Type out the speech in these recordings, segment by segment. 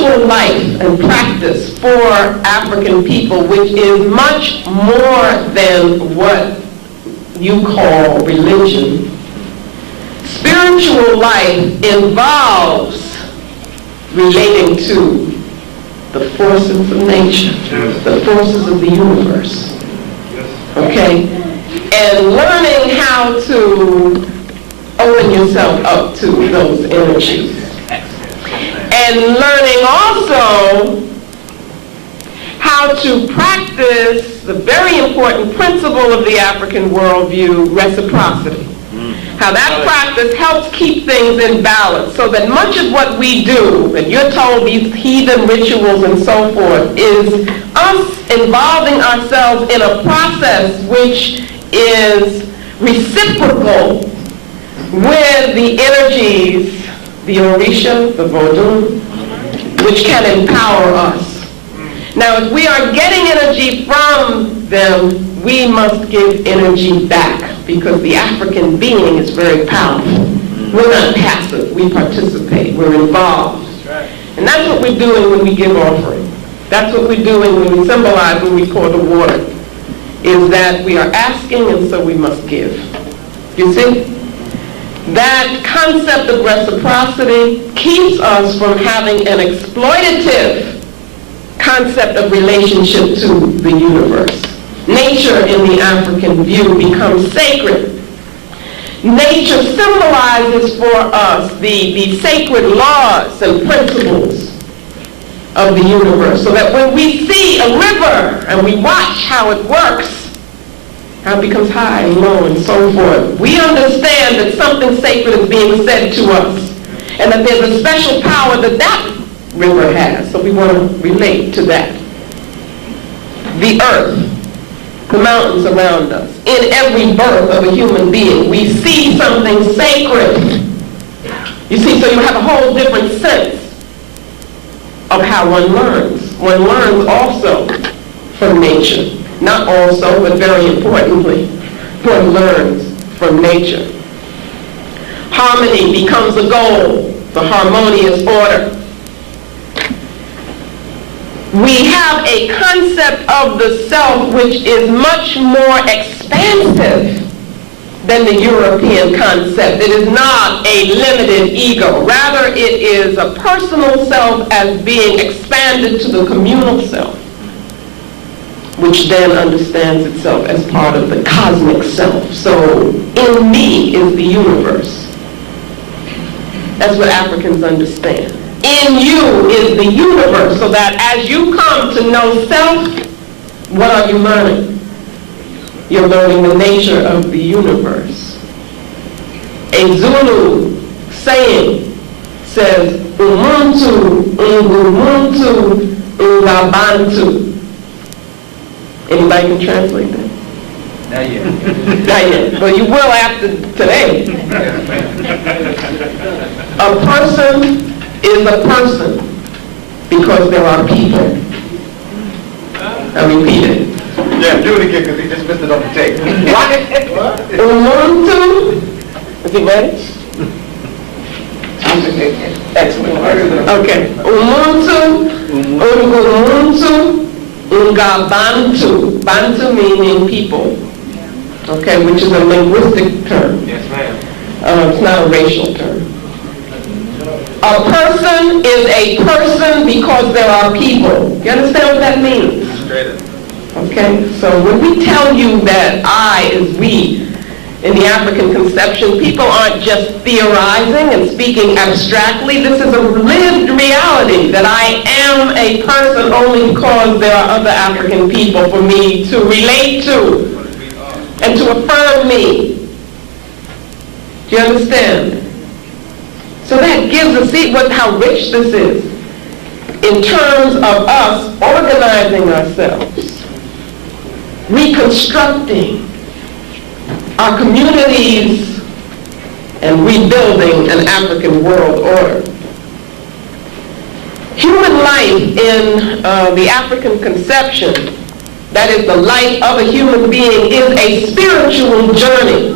spiritual life and practice for African people, which is much more than what you call religion. Spiritual life involves relating to the forces of nature, the forces of the universe, okay? And learning how to open yourself up to those energies. And learning also how to practice the very important principle of the African worldview, reciprocity. How that practice helps keep things in balance, so that much of what we do, and you're told these heathen rituals and so forth, is us involving ourselves in a process which is reciprocal with the energies, the Orisha, the Vodun, which can empower us. Now, if we are getting energy from them, we must give energy back, because the African being is very powerful. We're not passive, we participate, we're involved. And that's what we're doing when we give offering. That's what we're doing when we symbolize, when we pour the water, is that we are asking and so we must give. You see? That concept of reciprocity keeps us from having an exploitative concept of relationship to the universe. Nature in the African view becomes sacred. Nature symbolizes for us the sacred laws and principles of the universe, so that when we see a river and we watch how it works, how it becomes high and low and so forth, we understand that something sacred is being said to us, and that there's a special power that that river has, so we want to relate to that. The earth, the mountains around us, in every birth of a human being, we see something sacred. You see, so you have a whole different sense of how one learns. One learns also from nature. Not also, but very importantly, one learns from nature. Harmony becomes a goal, the harmonious order. We have a concept of the self which is much more expansive than the European concept. It is not a limited ego. Rather, it is a personal self as being expanded to the communal self, which then understands itself as part of the cosmic self. So, in me is the universe. That's what Africans understand. In you is the universe, so that as you come to know self, what are you learning? You're learning the nature of the universe. A Zulu saying says, Umuntu, Ungumuntu, Ungabantu. Anybody can translate that? Not yet. Not yet. Well, you will after today. A person is a person because there are people. I repeat it. Yeah, do it again because he just missed it on the tape. What? Umuntu. Is he ready? Excellent. Okay. Umuntu, Ungumuntu, Ungabantu. Bantu meaning people. Okay, which is a linguistic term. Yes, ma'am. It's not a racial term. A person is a person because there are people. You understand what that means? Straight up. Okay, so when we tell you that I is we in the African conception, people aren't just theorizing and speaking abstractly. This is a lived reality, that I am a person only because there are other African people for me to relate to and to affirm me. Do you understand? So that gives us, see how rich this is in terms of us organizing ourselves, reconstructing our communities, and rebuilding an African world order. Human life in the African conception, that is the life of a human being, is a spiritual journey.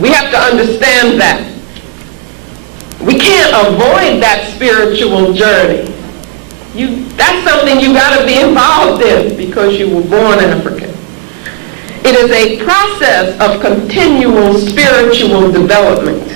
We have to understand that. We can't avoid that spiritual journey. That's something you got to be involved in because you were born African. It is a process of continual spiritual development.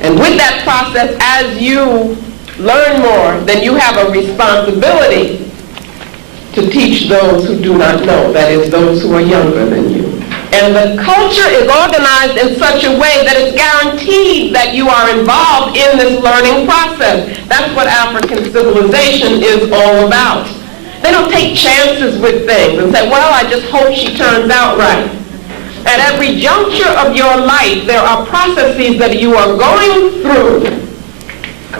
And with that process, as you learn more, then you have a responsibility to teach those who do not know, that is, those who are younger than you. And the culture is organized in such a way that it's guaranteed that you are involved in this learning process. That's what African civilization is all about. They don't take chances with things and say, well, I just hope she turns out right. At every juncture of your life, there are processes that you are going through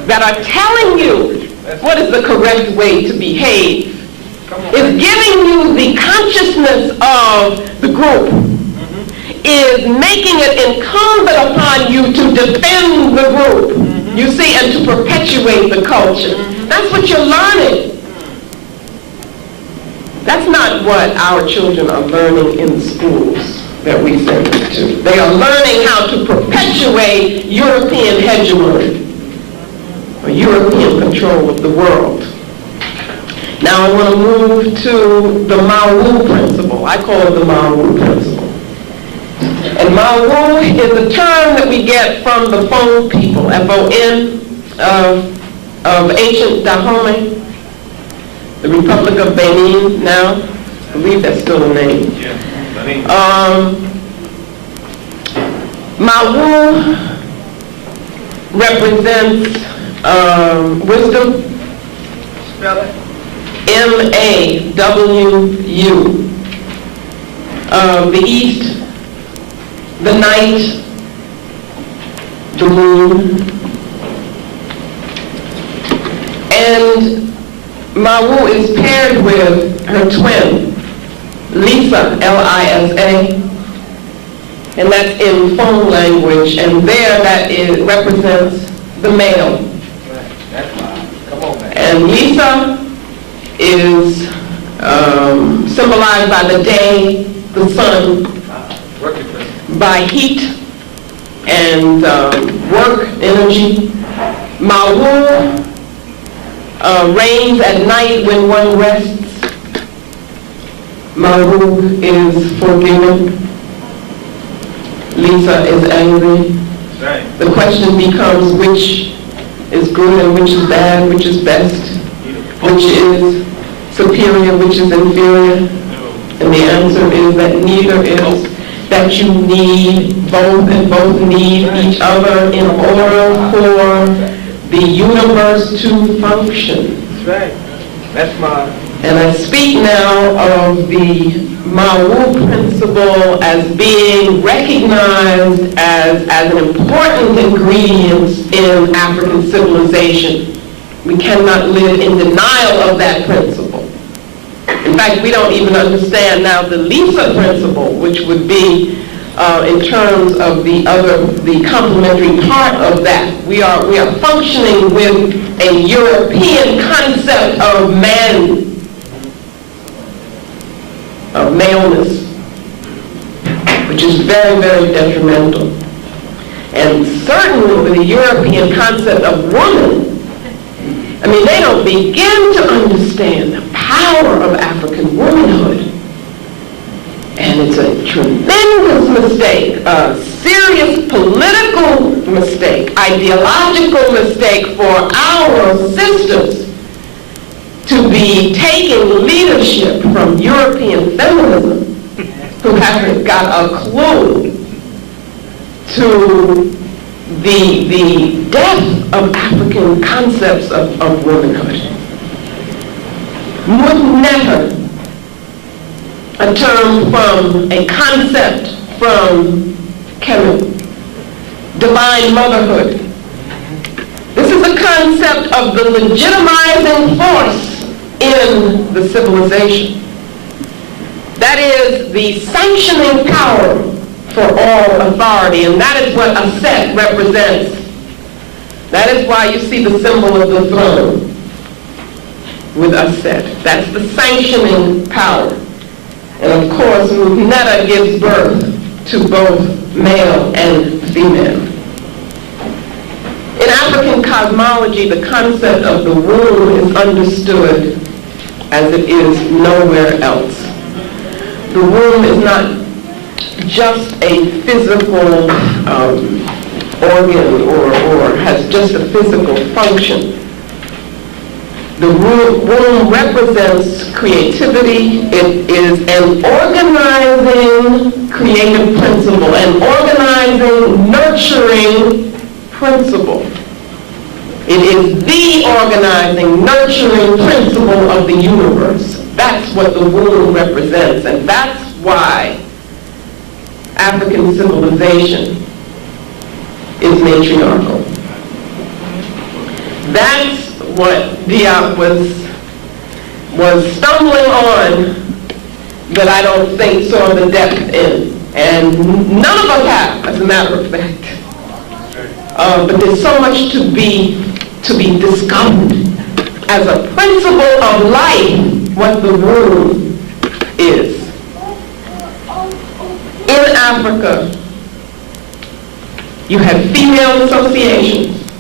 that are telling you what is the correct way to behave. It's giving you the consciousness of the group. Is making it incumbent upon you to defend the group, you see, and to perpetuate the culture. That's what you're learning. That's not what our children are learning in the schools that we send them to. They are learning how to perpetuate European hegemony, or European control of the world. Now I want to move to the Mawu principle. I call it the Mawu principle. And Mawu is a term that we get from the Fon people, F-O-N, of ancient Dahomey, the Republic of Benin now. I believe that's still the name. Mawu represents wisdom. Spell it. M-A-W-U. The East, the night, the moon. And Mawu is paired with her twin, Lisa, L-I-S-A, and that's in Fon language, and there that represents the male. That's fine. Come on, man. And Lisa is symbolized by the day, the sun, by heat and work, energy. Mawu reigns at night when one rests. Mawu is forgiving. Lisa is angry. Right. The question becomes which is good and which is bad, which is best, which is superior, which is inferior. And the answer is that neither is, that you need both and both need each other in order for the universe to function. That's right. That's mine. And I speak now of the Mawu principle as being recognized as an important ingredient in African civilization. We cannot live in denial of that principle. In fact, we don't even understand now the Lisa principle, which would be in terms of the complementary part of that. We are functioning with a European concept of man, of maleness, which is very, very detrimental. And certainly with the European concept of woman, I mean, they don't begin to understand the power of African womanhood. And it's a tremendous mistake, a serious political mistake, ideological mistake for our sisters to be taking leadership from European feminism, who haven't got a clue to the depth of African concepts of womanhood. Mutneta, a term from a concept from Kemet, divine motherhood. This is a concept of the legitimizing force in the civilization. That is the sanctioning power for all authority, and that is what a set represents. That is why you see the symbol of the throne with a set. That's the sanctioning power. And of course, Mutneta gives birth to both male and female. In African cosmology, the concept of the womb is understood as it is nowhere else. The womb is not just a physical organ or has just a physical function. The womb represents creativity. It is an organizing creative principle, an organizing, nurturing principle. It is the organizing, nurturing principle of the universe. That's what the womb represents, and that's why African civilization is matriarchal. That's what Diop was stumbling on that I don't think saw the depth in. And none of us have, as a matter of fact. But there's so much to be discovered as a principle of life, what the womb is. In Africa, you have female associations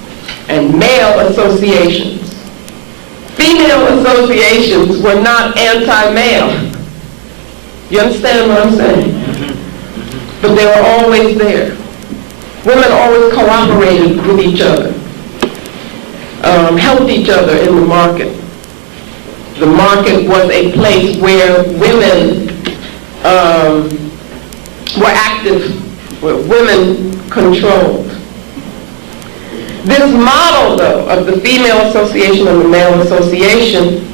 and male associations. Female associations were not anti-male. You understand what I'm saying? But they were always there. Women always cooperated with each other, helped each other in the market. The market was a place where women were active, where women controlled. This model, though, of the female association and the male association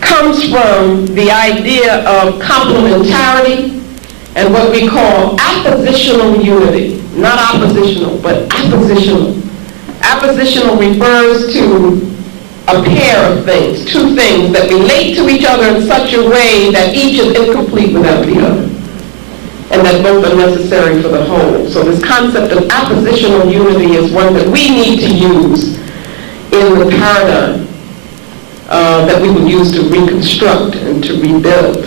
comes from the idea of complementarity and what we call appositional unity. Not oppositional, but appositional. Appositional refers to a pair of things, two things that relate to each other in such a way that each is incomplete without the other, and that both are necessary for the whole. So this concept of appositional unity is one that we need to use in the paradigm that we would use to reconstruct and to rebuild.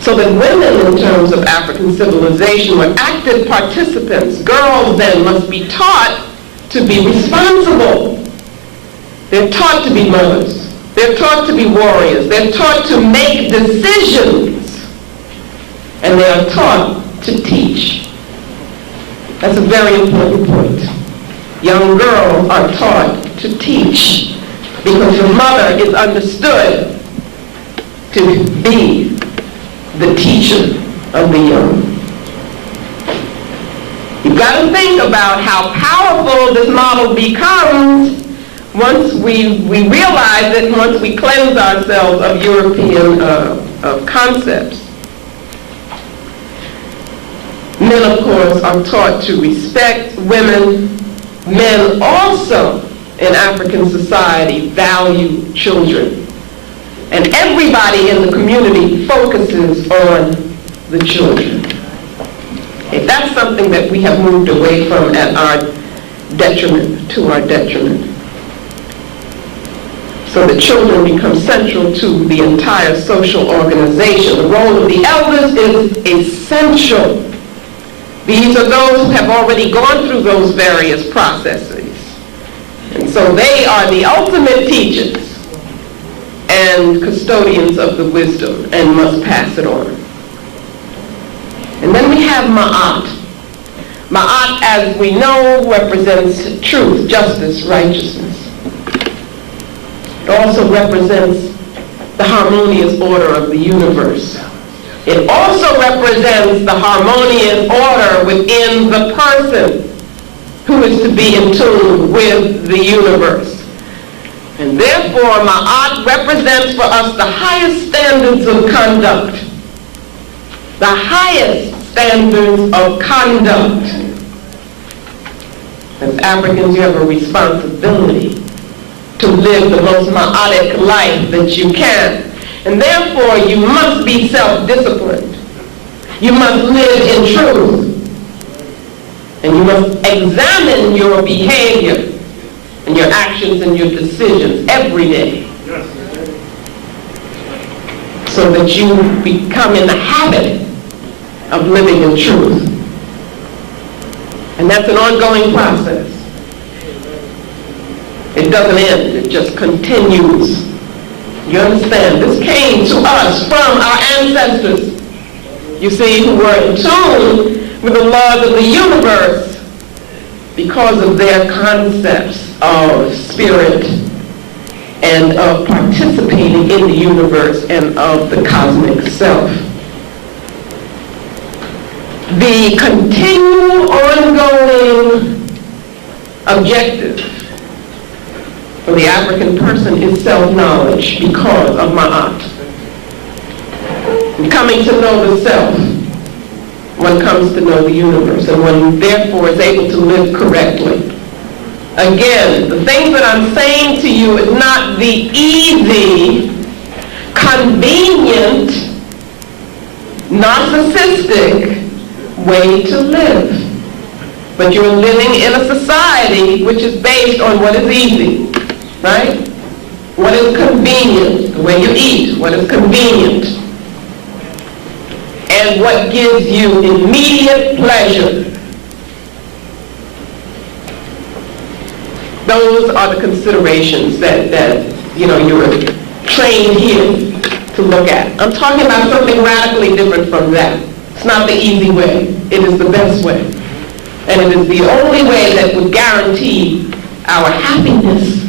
So that women, in terms of African civilization, were active participants. Girls then must be taught to be responsible. They're taught to be mothers. They're taught to be warriors. They're taught to make decisions. And they are taught to teach. That's a very important point. Young girls are taught to teach because the mother is understood to be the teacher of the young. You've got to think about how powerful this model becomes once we realize it, once we cleanse ourselves of European concepts. Men, of course, are taught to respect women. Men also, in African society, value children. And everybody in the community focuses on the children. Okay, that's something that we have moved away from at our detriment, to our detriment. So the children become central to the entire social organization. The role of the elders is essential. These are those who have already gone through those various processes. And so they are the ultimate teachers and custodians of the wisdom and must pass it on. And then we have Ma'at. Ma'at, as we know, represents truth, justice, righteousness. It also represents the harmonious order of the universe. It also represents the harmonious order within the person who is to be in tune with the universe. And therefore, Ma'at represents for us the highest standards of conduct. The highest standards of conduct. As Africans, you have a responsibility to live the most Ma'atic life that you can. And therefore, you must be self-disciplined. You must live in truth. And you must examine your behavior and your actions and your decisions every day, so that you become in the habit of living in truth. And that's an ongoing process. It doesn't end, it just continues. You understand? This came to us from our ancestors, you see, who were in tune with the laws of the universe because of their concepts of spirit and of participating in the universe and of the cosmic self. The continual, ongoing objective for the African person is self-knowledge because of Ma'at. Coming to know the self, one comes to know the universe, and one therefore is able to live correctly. Again, the things that I'm saying to you is not the easy, convenient, narcissistic way to live. But you're living in a society which is based on what is easy, right? What is convenient, the way you eat, what is convenient, and what gives you immediate pleasure. Those are the considerations that you're trained here to look at. I'm talking about something radically different from that. It's not the easy way. It is the best way. And it is the only way that would guarantee our happiness